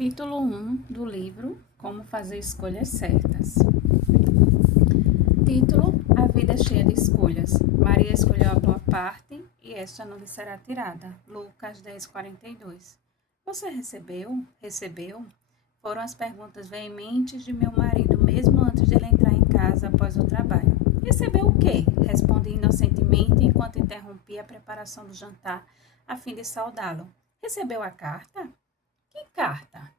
Capítulo 1 do livro Como Fazer Escolhas Certas. Título: A vida é cheia de escolhas. Maria escolheu a boa parte e esta não lhe será tirada. Lucas 10:42. Você recebeu? Recebeu? Foram as perguntas veementes de meu marido, mesmo antes de ele entrar em casa após o trabalho. Recebeu o quê? Respondi inocentemente enquanto interrompia a preparação do jantar a fim de saudá-lo. Recebeu a carta? Que carta?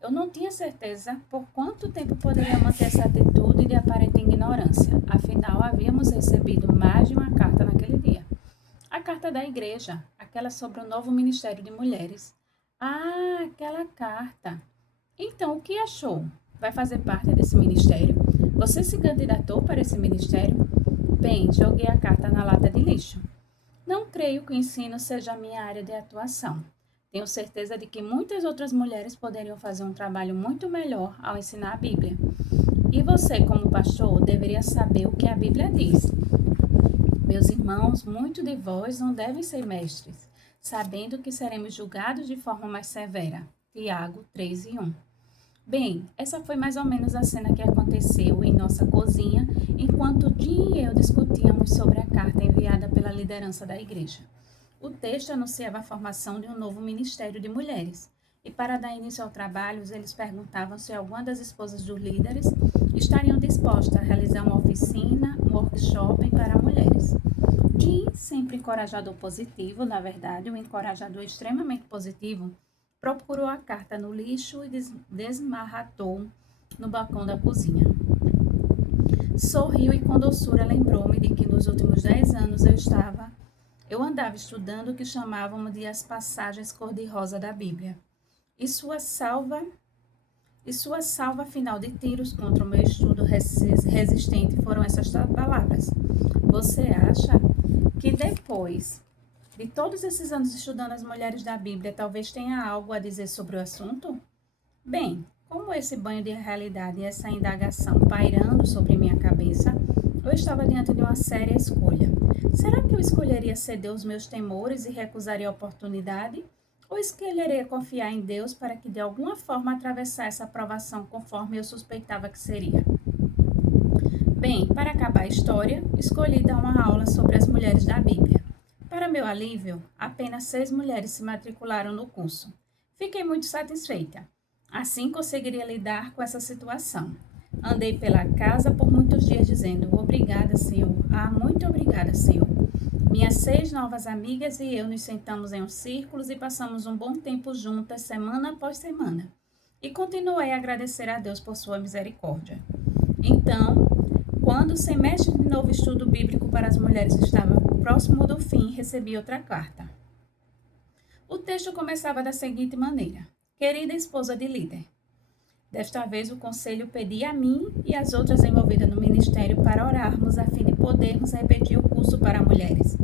Eu não tinha certeza por quanto tempo poderia manter essa atitude de aparente ignorância. Afinal, havíamos recebido mais de uma carta naquele dia. A carta da igreja, aquela sobre o novo Ministério de Mulheres. Ah, aquela carta. Então, o que achou? Vai fazer parte desse ministério? Você se candidatou para esse ministério? Bem, joguei a carta na lata de lixo. Não creio que o ensino seja a minha área de atuação. Tenho certeza de que muitas outras mulheres poderiam fazer um trabalho muito melhor ao ensinar a Bíblia. E você, como pastor, deveria saber o que a Bíblia diz. Meus irmãos, muitos de vós não devem ser mestres, sabendo que seremos julgados de forma mais severa. Tiago 3:1. Bem, essa foi mais ou menos a cena que aconteceu em nossa cozinha, enquanto Jim e eu discutíamos sobre a carta enviada pela liderança da igreja. O texto anunciava a formação de um novo ministério de mulheres, e para dar início ao trabalho, eles perguntavam se alguma das esposas dos líderes estariam dispostas a realizar uma oficina, um workshop para mulheres. Jim, sempre encorajador positivo, na verdade, um encorajador extremamente positivo, procurou a carta no lixo e desmarratou no balcão da cozinha. Sorriu e com doçura lembrou-me de que nos últimos 10 anos eu andava estudando o que chamávamos de as passagens cor-de-rosa da Bíblia. E sua salva final de tiros contra o meu estudo resistente foram essas palavras. Você acha que depois de todos esses anos estudando as mulheres da Bíblia, talvez tenha algo a dizer sobre o assunto? Bem, como esse banho de realidade e essa indagação pairando sobre minha cabeça, eu estava diante de uma séria escolha. Será que eu escolheria ceder os meus temores e recusaria a oportunidade? Ou escolheria confiar em Deus para que de alguma forma atravessar essa provação conforme eu suspeitava que seria? Bem, para acabar a história, escolhi dar uma aula sobre as mulheres da Bíblia. Para meu alívio, apenas 6 mulheres se matricularam no curso. Fiquei muito satisfeita. Assim conseguiria lidar com essa situação. Andei pela casa por muitos dias dizendo, obrigada, Senhor. Ah, muito obrigada, Senhor. Minhas 6 novas amigas e eu nos sentamos em um círculo e passamos um bom tempo juntas, semana após semana. E continuei a agradecer a Deus por sua misericórdia. Então, quando o semestre de novo estudo bíblico para as mulheres estava próximo do fim, recebi outra carta. O texto começava da seguinte maneira. Querida esposa de líder, desta vez o conselho pedia a mim e as outras envolvidas no ministério para orarmos a fim de podermos repetir o curso para mulheres.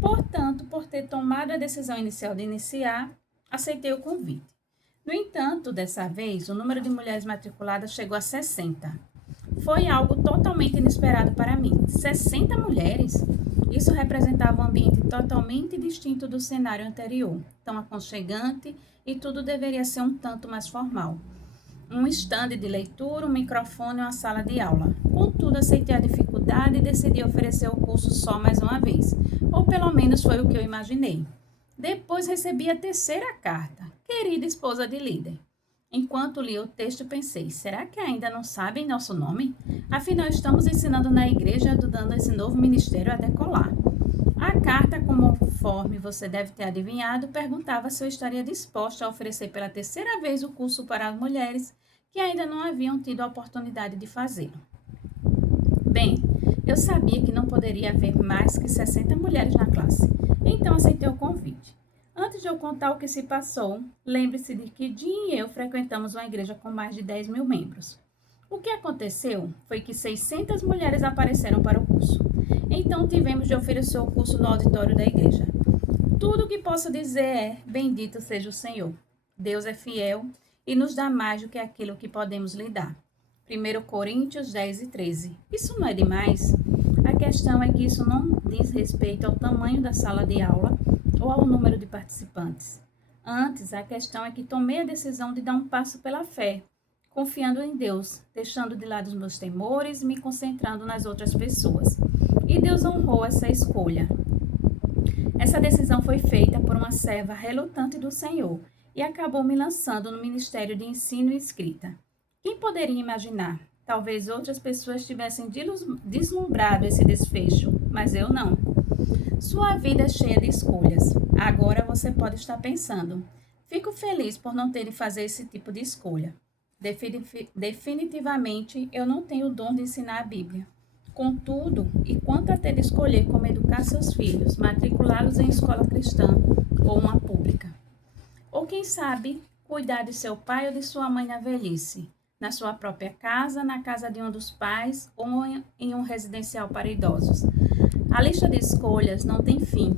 Portanto, por ter tomado a decisão inicial de iniciar, aceitei o convite. No entanto, dessa vez, o número de mulheres matriculadas chegou a 60. Foi algo totalmente inesperado para mim. 60 mulheres? Isso representava um ambiente totalmente distinto do cenário anterior, tão aconchegante e tudo deveria ser um tanto mais formal. Um estande de leitura, um microfone e uma sala de aula. Contudo, aceitei a dificuldade e decidi oferecer o curso só mais uma vez. Ou pelo menos foi o que eu imaginei. Depois recebi a terceira carta. Querida esposa de líder. Enquanto li o texto, pensei, será que ainda não sabem nosso nome? Afinal, estamos ensinando na igreja, ajudando esse novo ministério a decolar. A carta, conforme você deve ter adivinhado, perguntava se eu estaria disposta a oferecer pela terceira vez o curso para as mulheres que ainda não haviam tido a oportunidade de fazê-lo. Bem, eu sabia que não poderia haver mais que 60 mulheres na classe, então aceitei o convite. Antes de eu contar o que se passou, lembre-se de que Jim e eu frequentamos uma igreja com mais de 10 mil membros. O que aconteceu foi que 600 mulheres apareceram para o curso. Então tivemos de oferecer o curso no auditório da igreja. Tudo o que posso dizer é, bendito seja o Senhor. Deus é fiel e nos dá mais do que aquilo que podemos lhe dar. 1 Coríntios 10:13. Isso não é demais? A questão é que isso não diz respeito ao tamanho da sala de aula ou ao número de participantes. Antes, a questão é que tomei a decisão de dar um passo pela fé, confiando em Deus, deixando de lado os meus temores e me concentrando nas outras pessoas. E Deus honrou essa escolha. Essa decisão foi feita por uma serva relutante do Senhor e acabou me lançando no ministério de ensino e escrita. Quem poderia imaginar? Talvez outras pessoas tivessem deslumbrado esse desfecho, mas eu não. Sua vida é cheia de escolhas. Agora você pode estar pensando: fico feliz por não ter de fazer esse tipo de escolha. Definitivamente, eu não tenho o dom de ensinar a Bíblia. Contudo, e quanto a ter de escolher como educar seus filhos, matriculá-los em escola cristã ou uma pública? Ou quem sabe, cuidar de seu pai ou de sua mãe na velhice, na sua própria casa, na casa de um dos pais ou em um residencial para idosos. A lista de escolhas não tem fim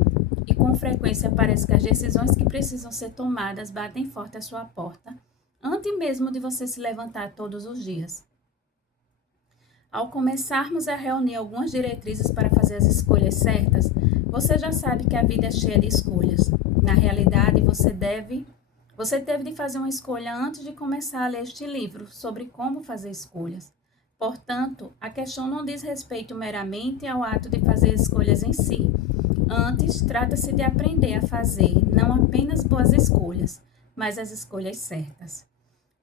e com frequência parece que as decisões que precisam ser tomadas batem forte à sua porta, antes mesmo de você se levantar todos os dias. Ao começarmos a reunir algumas diretrizes para fazer as escolhas certas, você já sabe que a vida é cheia de escolhas. Na realidade, você teve de fazer uma escolha antes de começar a ler este livro sobre como fazer escolhas. Portanto, a questão não diz respeito meramente ao ato de fazer escolhas em si. Antes, trata-se de aprender a fazer não apenas boas escolhas, mas as escolhas certas.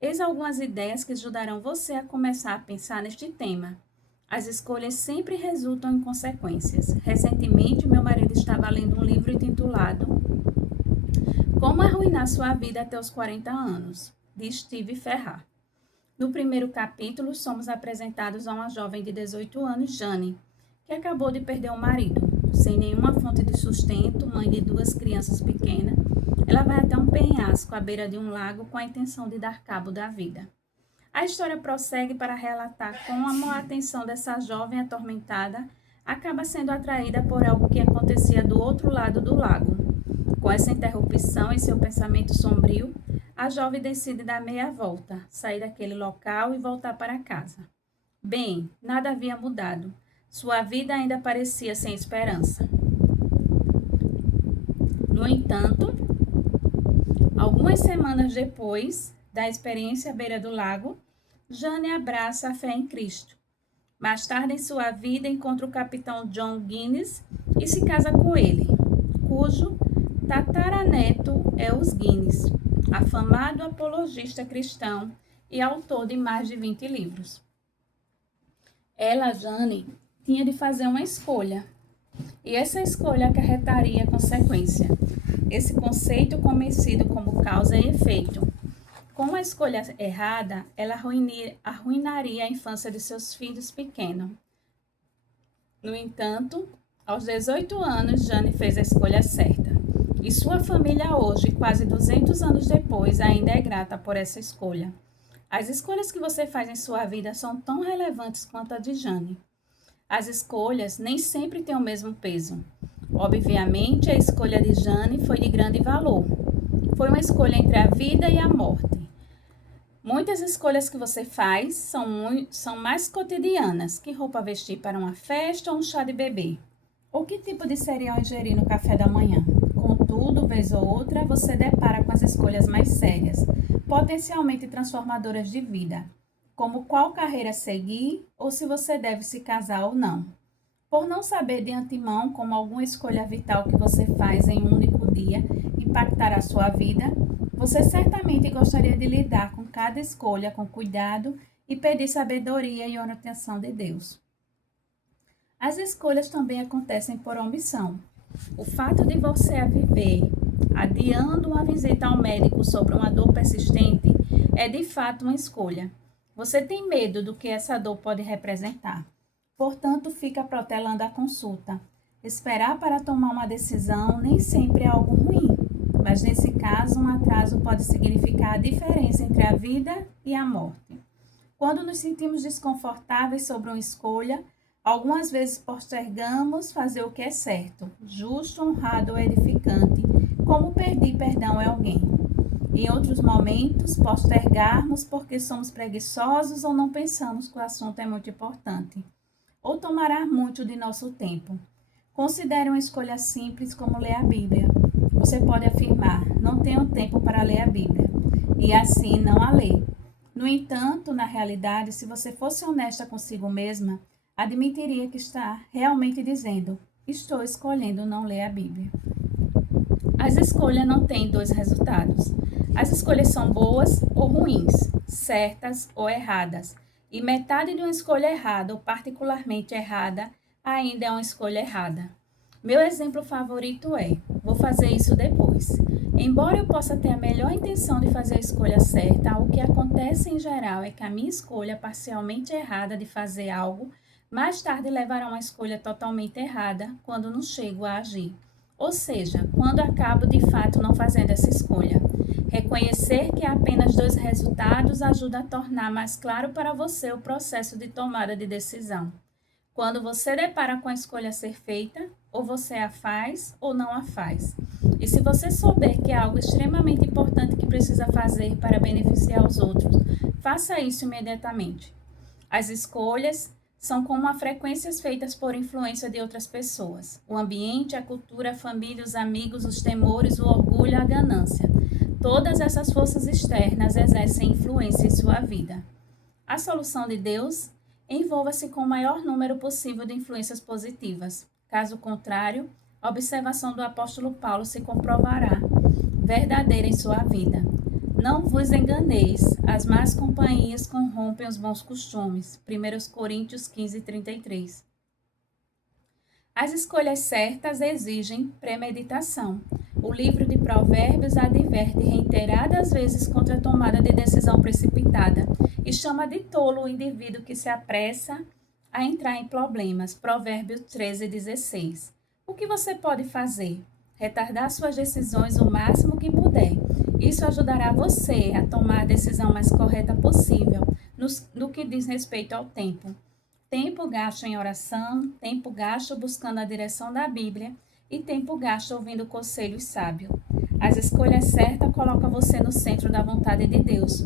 Eis algumas ideias que ajudarão você a começar a pensar neste tema. As escolhas sempre resultam em consequências. Recentemente, meu marido estava lendo um livro intitulado Como Arruinar Sua Vida até os 40 anos, de Steve Ferrar. No primeiro capítulo, somos apresentados a uma jovem de 18 anos, Jane, que acabou de perder o marido. Sem nenhuma fonte de sustento, mãe de 2 crianças pequenas, ela vai até um penhasco à beira de um lago com a intenção de dar cabo da vida. A história prossegue para relatar como a atenção dessa jovem atormentada acaba sendo atraída por algo que acontecia do outro lado do lago. Com essa interrupção em seu pensamento sombrio, a jovem decide dar meia volta, sair daquele local e voltar para casa. Bem, nada havia mudado. Sua vida ainda parecia sem esperança. No entanto, algumas semanas depois da experiência à beira do lago, Jane abraça a fé em Cristo. Mais tarde em sua vida, encontra o capitão John Guinness e se casa com ele, cujo tataraneto é os Guinness, afamado apologista cristão e autor de mais de 20 livros. Ela, Jane, tinha de fazer uma escolha, e essa escolha acarretaria consequência. Esse conceito conhecido como causa e efeito. Com a escolha errada, ela arruinaria a infância de seus filhos pequenos. No entanto, aos 18 anos, Jane fez a escolha certa. E sua família hoje, quase 200 anos depois, ainda é grata por essa escolha. As escolhas que você faz em sua vida são tão relevantes quanto a de Jane. As escolhas nem sempre têm o mesmo peso. Obviamente, a escolha de Jane foi de grande valor. Foi uma escolha entre a vida e a morte. Muitas escolhas que você faz são mais cotidianas, que roupa vestir para uma festa ou um chá de bebê. Ou que tipo de cereal ingerir no café da manhã. Contudo, vez ou outra, você depara com as escolhas mais sérias, potencialmente transformadoras de vida, como qual carreira seguir ou se você deve se casar ou não. Por não saber de antemão como alguma escolha vital que você faz em um único dia impactará a sua vida, você certamente gostaria de lidar com cada escolha com cuidado e pedir sabedoria e orientação de Deus. As escolhas também acontecem por omissão. O fato de você viver adiando uma visita ao médico sobre uma dor persistente é de fato uma escolha. Você tem medo do que essa dor pode representar. Portanto, fica protelando a consulta. Esperar para tomar uma decisão nem sempre é algo ruim, mas nesse caso, um atraso pode significar a diferença entre a vida e a morte. Quando nos sentimos desconfortáveis sobre uma escolha, algumas vezes postergamos fazer o que é certo, justo, honrado ou edificante, como pedir perdão a alguém. Em outros momentos, postergarmos porque somos preguiçosos ou não pensamos que o assunto é muito importante, ou tomará muito de nosso tempo. Considere uma escolha simples como ler a Bíblia. Você pode afirmar: não tenho tempo para ler a Bíblia, e assim não a lê. No entanto, na realidade, se você fosse honesta consigo mesma, admitiria que está realmente dizendo: estou escolhendo não ler a Bíblia. As escolhas não têm dois resultados. As escolhas são boas ou ruins, certas ou erradas. E metade de uma escolha errada, ou particularmente errada, ainda é uma escolha errada. Meu exemplo favorito é: vou fazer isso depois. Embora eu possa ter a melhor intenção de fazer a escolha certa, o que acontece em geral é que a minha escolha parcialmente errada de fazer algo, mais tarde levará a uma escolha totalmente errada quando não chego a agir. Ou seja, quando acabo de fato não fazendo essa escolha. Reconhecer que há apenas dois resultados ajuda a tornar mais claro para você o processo de tomada de decisão. Quando você depara com a escolha a ser feita, ou você a faz ou não a faz. E se você souber que é algo extremamente importante que precisa fazer para beneficiar os outros, faça isso imediatamente. As escolhas são como as frequências feitas por influência de outras pessoas. O ambiente, a cultura, a família, os amigos, os temores, o orgulho, a ganância. Todas essas forças externas exercem influência em sua vida. A solução de Deus: envolva-se com o maior número possível de influências positivas. Caso contrário, a observação do apóstolo Paulo se comprovará verdadeira em sua vida. Não vos enganeis, as más companhias corrompem os bons costumes. 1 Coríntios 15, 33. As escolhas certas exigem premeditação. O livro de Provérbios adverte reiteradas vezes contra a tomada de decisão precipitada e chama de tolo o indivíduo que se apressa a entrar em problemas. Provérbios 13, 16. O que você pode fazer? Retardar suas decisões o máximo que puder. Isso ajudará você a tomar a decisão mais correta possível no que diz respeito ao tempo. Tempo gasto em oração, tempo gasto buscando a direção da Bíblia e tempo gasto ouvindo conselhos sábios. As escolhas certas colocam você no centro da vontade de Deus.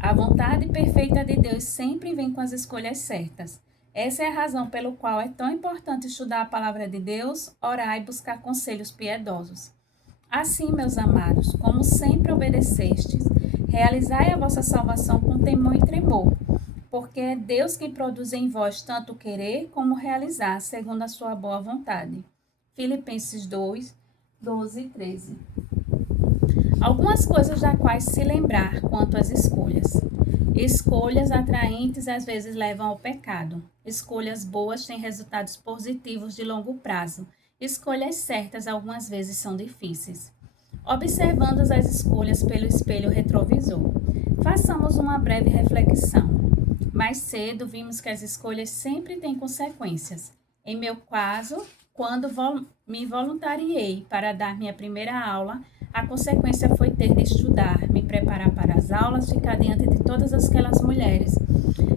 A vontade perfeita de Deus sempre vem com as escolhas certas. Essa é a razão pelo qual é tão importante estudar a palavra de Deus, orar e buscar conselhos piedosos. Assim, meus amados, como sempre obedecestes, realizai a vossa salvação com temor e tremor, porque é Deus quem produz em vós tanto querer como realizar, segundo a sua boa vontade. Filipenses 2, 12 e 13. Algumas coisas das quais se lembrar quanto às escolhas. Escolhas atraentes às vezes levam ao pecado. Escolhas boas têm resultados positivos de longo prazo. Escolhas certas algumas vezes são difíceis. Observando as escolhas pelo espelho retrovisor. Façamos uma breve reflexão. Mais cedo vimos que as escolhas sempre têm consequências. Em meu caso, quando me voluntariei para dar minha primeira aula, a consequência foi ter de estudar, me preparar para as aulas, ficar diante de todas aquelas mulheres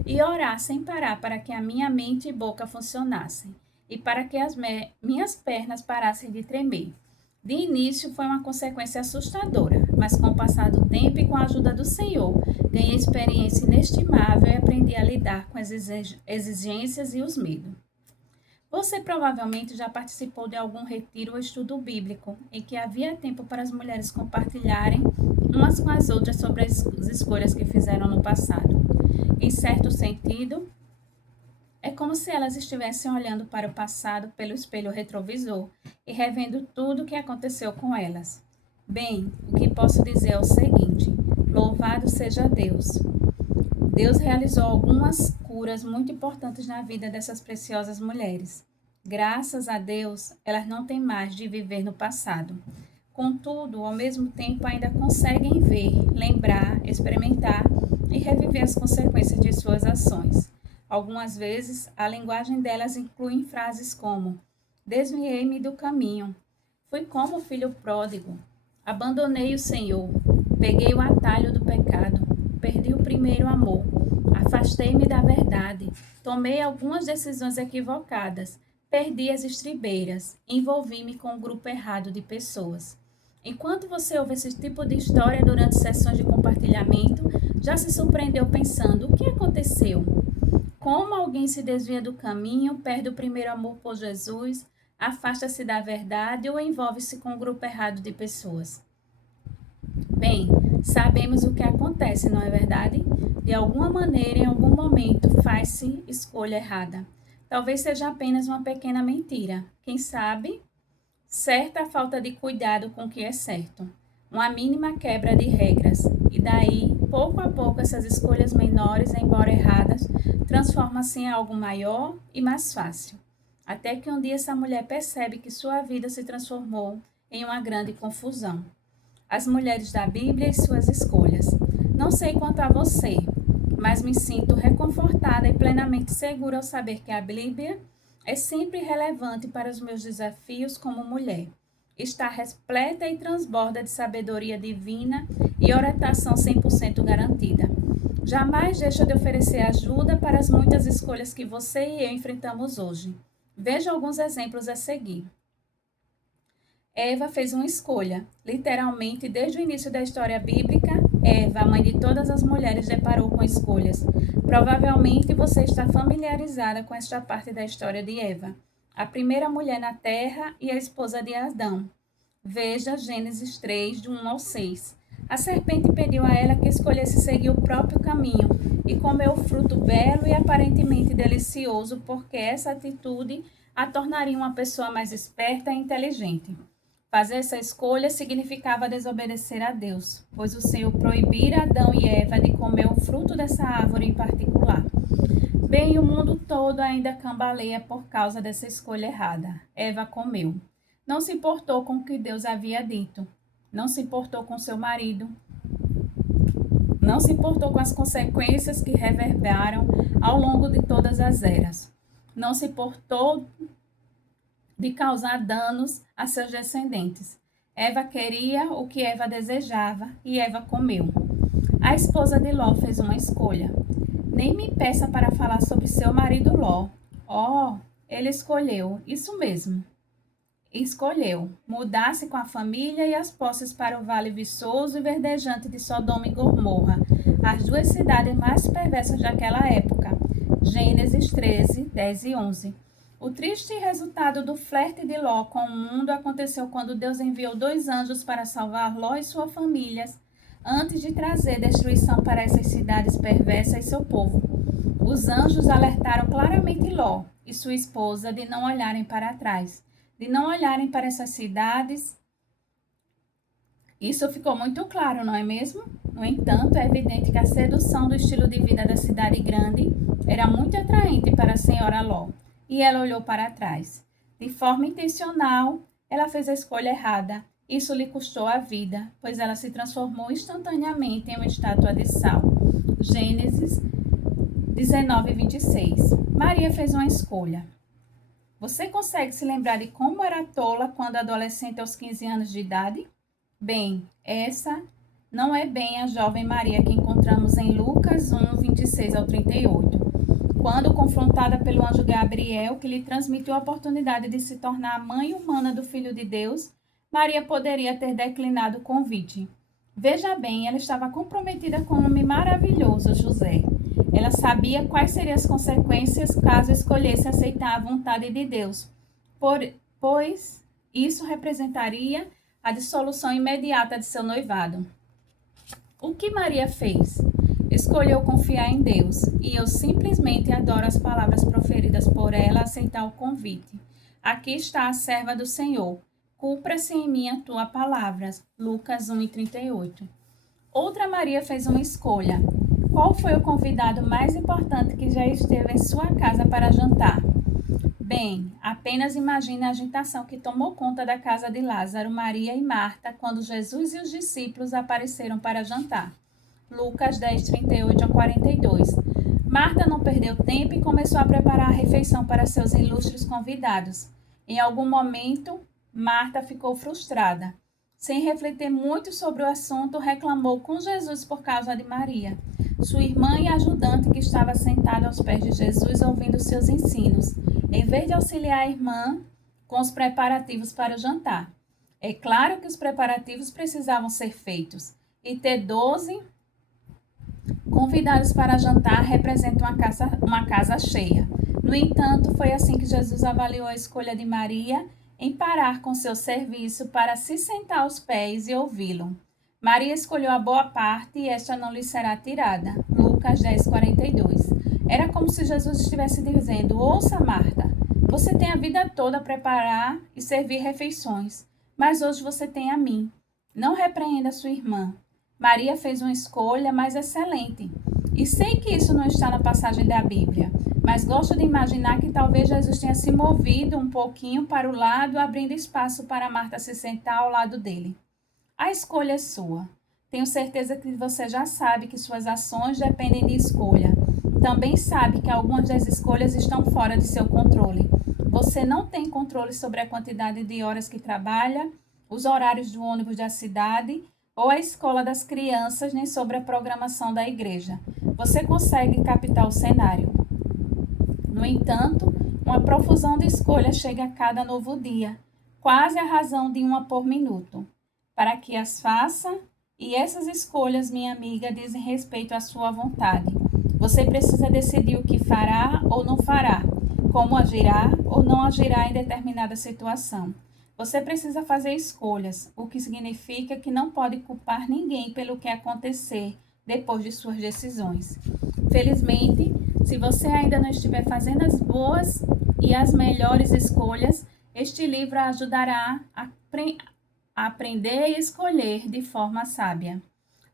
e orar sem parar para que a minha mente e boca funcionassem e para que as minhas pernas parassem de tremer. De início foi uma consequência assustadora, mas com o passar do tempo e com a ajuda do Senhor, ganhei experiência inestimável e aprendi a lidar com as exigências e os medos. Você provavelmente já participou de algum retiro ou estudo bíblico em que havia tempo para as mulheres compartilharem umas com as outras sobre as escolhas que fizeram no passado. Em certo sentido, é como se elas estivessem olhando para o passado pelo espelho retrovisor e revendo tudo o que aconteceu com elas. Bem, o que posso dizer é o seguinte: louvado seja Deus! Deus realizou algumas curas muito importantes na vida dessas preciosas mulheres. Graças a Deus, elas não têm mais de viver no passado. Contudo, ao mesmo tempo, ainda conseguem ver, lembrar, experimentar e reviver as consequências de suas ações. Algumas vezes, a linguagem delas inclui frases como: desviei-me do caminho, fui como o filho pródigo, abandonei o Senhor, peguei o atalho do pecado, perdi o primeiro amor, afastei-me da verdade, tomei algumas decisões equivocadas, perdi as estribeiras, envolvi-me com um grupo errado de pessoas. Enquanto você ouve esse tipo de história durante sessões de compartilhamento, já se surpreendeu pensando: o que aconteceu? Como alguém se desvia do caminho, perde o primeiro amor por Jesus, afasta-se da verdade ou envolve-se com um grupo errado de pessoas? Bem, sabemos o que acontece, não é verdade? De alguma maneira, em algum momento, faz-se escolha errada. Talvez seja apenas uma pequena mentira. Quem sabe? Certa falta de cuidado com o que é certo. Uma mínima quebra de regras. E daí, pouco a pouco, essas escolhas menores, embora erradas, transformam-se em algo maior e mais fácil. Até que um dia essa mulher percebe que sua vida se transformou em uma grande confusão. As mulheres da Bíblia e suas escolhas. Não sei quanto a você, mas me sinto reconfortada e plenamente segura ao saber que a Bíblia é sempre relevante para os meus desafios como mulher. Está repleta e transborda de sabedoria divina e orientação 100% garantida. Jamais deixa de oferecer ajuda para as muitas escolhas que você e eu enfrentamos hoje. Veja alguns exemplos a seguir. Eva fez uma escolha. Literalmente, desde o início da história bíblica, Eva, a mãe de todas as mulheres, deparou com escolhas. Provavelmente você está familiarizada com esta parte da história de Eva, a primeira mulher na terra e a esposa de Adão. Veja Gênesis 3, de 1 ao 6. A serpente pediu a ela que escolhesse seguir o próprio caminho e comer o fruto belo e aparentemente delicioso, porque essa atitude a tornaria uma pessoa mais esperta e inteligente. Fazer essa escolha significava desobedecer a Deus, pois o Senhor proibira Adão e Eva de comer o fruto dessa árvore em particular. Bem, o mundo todo ainda cambaleia por causa dessa escolha errada. Eva comeu. Não se importou com o que Deus havia dito. Não se importou com seu marido. Não se importou com as consequências que reverberaram ao longo de todas as eras. Não se importou de causar danos a seus descendentes. Eva queria o que Eva desejava e Eva comeu. A esposa de Ló fez uma escolha. Nem me peça para falar sobre seu marido Ló. Oh, ele escolheu, isso mesmo. Escolheu mudar-se com a família e as posses para o vale viçoso e verdejante de Sodoma e Gomorra, as duas cidades mais perversas daquela época. Gênesis 13, 10 e 11. O triste resultado do flerte de Ló com o mundo aconteceu quando Deus enviou 2 anjos para salvar Ló e sua família, antes de trazer destruição para essas cidades perversas e seu povo. Os anjos alertaram claramente Ló e sua esposa de não olharem para trás, de não olharem para essas cidades. Isso ficou muito claro, não é mesmo? No entanto, é evidente que a sedução do estilo de vida da cidade grande era muito atraente para a senhora Ló. E ela olhou para trás. De forma intencional, ela fez a escolha errada. Isso lhe custou a vida, pois ela se transformou instantaneamente em uma estátua de sal. Gênesis 19, 26. Maria fez uma escolha. Você consegue se lembrar de como era tola quando adolescente aos 15 anos de idade? Bem, essa não é bem a jovem Maria que encontramos em Lucas 1, 26 ao 38. Quando confrontada pelo anjo Gabriel, que lhe transmitiu a oportunidade de se tornar a mãe humana do Filho de Deus, Maria poderia ter declinado o convite. Veja bem, ela estava comprometida com um homem maravilhoso, José. Ela sabia quais seriam as consequências caso escolhesse aceitar a vontade de Deus, pois isso representaria a dissolução imediata de seu noivado. O que Maria fez? Escolheu confiar em Deus, e eu simplesmente adoro as palavras proferidas por ela aceitar o convite. Aqui está a serva do Senhor. Cumpra-se em mim a tua palavra. Lucas 1:38. Outra Maria fez uma escolha. Qual foi o convidado mais importante que já esteve em sua casa para jantar? Bem, apenas imagine a agitação que tomou conta da casa de Lázaro, Maria e Marta quando Jesus e os discípulos apareceram para jantar. Lucas 10, 38 a 42. Marta não perdeu tempo e começou a preparar a refeição para seus ilustres convidados. Em algum momento, Marta ficou frustrada. Sem refletir muito sobre o assunto, reclamou com Jesus por causa de Maria, sua irmã e ajudante que estava sentada aos pés de Jesus ouvindo seus ensinos, em vez de auxiliar a irmã com os preparativos para o jantar. É claro que os preparativos precisavam ser feitos, e ter 12 convidados para jantar representa uma casa cheia. No entanto, foi assim que Jesus avaliou a escolha de Maria em parar com seu serviço para se sentar aos pés e ouvi-lo. Maria escolheu a boa parte e esta não lhe será tirada. Lucas 10:42. Era como se Jesus estivesse dizendo: ouça, Marta, você tem a vida toda a preparar e servir refeições, mas hoje você tem a mim. Não repreenda sua irmã. Maria fez uma escolha mais excelente. E sei que isso não está na passagem da Bíblia, mas gosto de imaginar que talvez Jesus tenha se movido um pouquinho para o lado, abrindo espaço para Marta se sentar ao lado dele. A escolha é sua. Tenho certeza que você já sabe que suas ações dependem de escolha. Também sabe que algumas das escolhas estão fora de seu controle. Você não tem controle sobre a quantidade de horas que trabalha, os horários do ônibus da cidade ou a escola das crianças, nem sobre a programação da igreja. Você consegue captar o cenário. No entanto, uma profusão de escolhas chega a cada novo dia, quase a razão de uma por minuto. Para que as faça, e essas escolhas, minha amiga, dizem respeito à sua vontade. Você precisa decidir o que fará ou não fará, como agirá ou não agirá em determinada situação. Você precisa fazer escolhas, o que significa que não pode culpar ninguém pelo que acontecer depois de suas decisões. Felizmente, se você ainda não estiver fazendo as boas e as melhores escolhas, este livro a ajudará a aprender e escolher de forma sábia.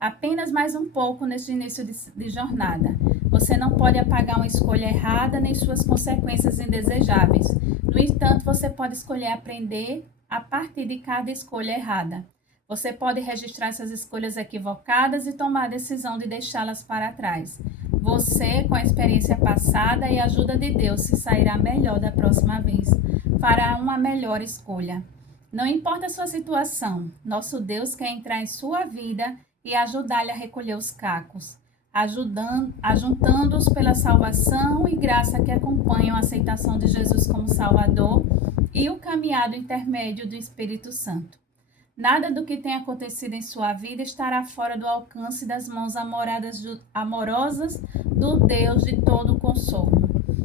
Apenas mais um pouco neste início de jornada. Você não pode apagar uma escolha errada nem suas consequências indesejáveis. No entanto, você pode escolher aprender a partir de cada escolha errada. Você pode registrar essas escolhas equivocadas e tomar a decisão de deixá-las para trás. Você, com a experiência passada e a ajuda de Deus, se sairá melhor da próxima vez. Fará uma melhor escolha. Não importa a sua situação, nosso Deus quer entrar em sua vida e ajudar-lhe a recolher os cacos, ajuntando-os pela salvação e graça que acompanham a aceitação de Jesus como Salvador e o caminhado intermédio do Espírito Santo. Nada do que tem acontecido em sua vida estará fora do alcance das mãos amorosas do Deus de todo consolo,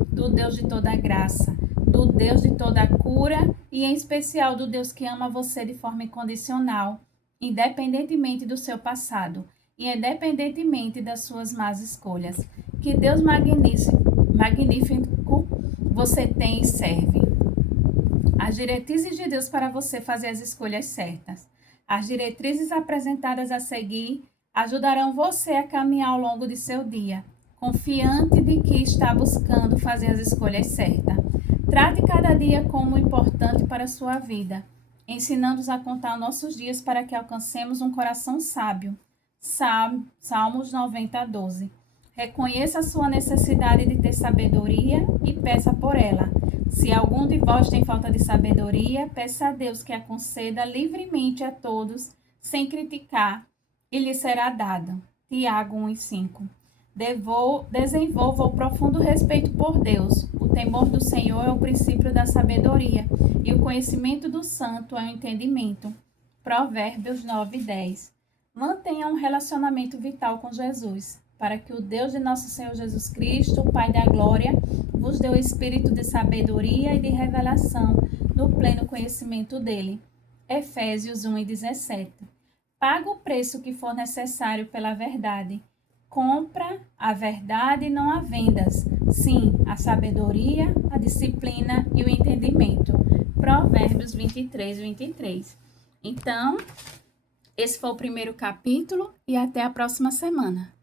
do Deus de toda graça, do Deus de toda cura e, em especial, do Deus que ama você de forma incondicional, independentemente do seu passado e independentemente das suas más escolhas. Que Deus magnífico você tem e serve. As diretrizes de Deus para você fazer as escolhas certas. As diretrizes apresentadas a seguir ajudarão você a caminhar ao longo de seu dia, confiante de que está buscando fazer as escolhas certas. Trate cada dia como importante para a sua vida, ensinando-nos a contar nossos dias para que alcancemos um coração sábio. Salmos 90:12. Reconheça a sua necessidade de ter sabedoria e peça por ela. Se algum de vós tem falta de sabedoria, peça a Deus que a conceda livremente a todos, sem criticar, e lhe será dado. Tiago 1:5. Desenvolva o profundo respeito por Deus. O temor do Senhor é o princípio da sabedoria, e o conhecimento do santo é o entendimento. Provérbios 9:10. Mantenha um relacionamento vital com Jesus, para que o Deus de nosso Senhor Jesus Cristo, o Pai da Glória, vos dê o espírito de sabedoria e de revelação no pleno conhecimento dele. Efésios 1:17. Paga o preço que for necessário pela verdade. Compra a verdade e não há vendas. Sim, a sabedoria, a disciplina e o entendimento. Provérbios 23:23. Então, esse foi o primeiro capítulo e até a próxima semana.